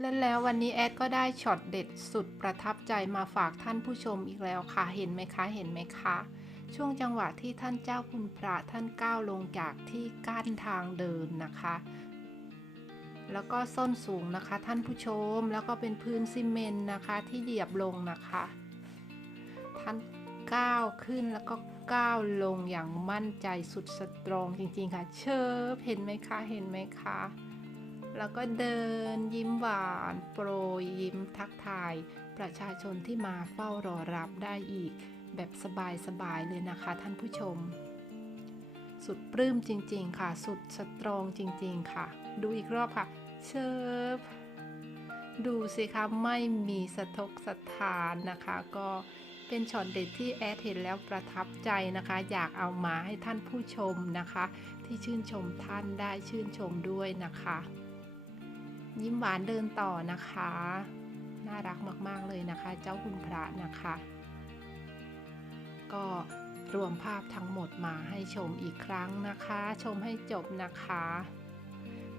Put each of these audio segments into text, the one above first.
และแล้ววันนี้แอดก็ได้ช็อตเด็ดสุดประทับใจมาฝากท่านผู้ชมอีกแล้วค่ะ เห็นไหมคะ เห็นไหมคะ ช่วงจังหวะที่ท่านเจ้าคุณพระท่านก้าวลงจากที่กั้นทางเดินนะคะ แล้วก็ส้นสูงนะคะ ท่านผู้ชม แล้วก็เป็นพื้นซีเมนต์นะคะที่เหยียบลงนะคะ ท่านก้าวขึ้นแล้วก็ก้าวลงอย่างมั่นใจสุดสตรองจริงๆค่ะ เชิบเห็นไหมคะ เห็นไหมคะ แล้วก็เดินยิ้มหวานโปรยยิ้มทักทาย ประชาชนที่มาเฝ้ารอรับได้อีก แบบสบายๆเลยนะคะท่านผู้ชม สุดปลื้มจริงๆ ค่ะ สุดสตรองจริงๆ ค่ะ ดูอีกรอบค่ะ เชิบดูสิคะไม่มีสะทกสะทานนะคะ ก็เป็นช็อตเด็ดที่แอดเห็นแล้วประทับใจนะคะ อยากเอามาให้ท่านผู้ชมนะคะ ที่ชื่นชมท่านได้ชื่นชมด้วยนะคะ ยิ้มหวานเดินต่อนะคะ น่ารักมากๆเลยนะคะ เจ้าคุณพระนะคะ ก็รวมภาพทั้งหมดมาให้ชมอีกครั้งนะคะ ชมให้จบนะคะ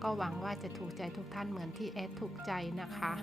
ก็หวังว่าจะถูกใจทุกท่านเหมือนที่แอดถูกใจนะคะ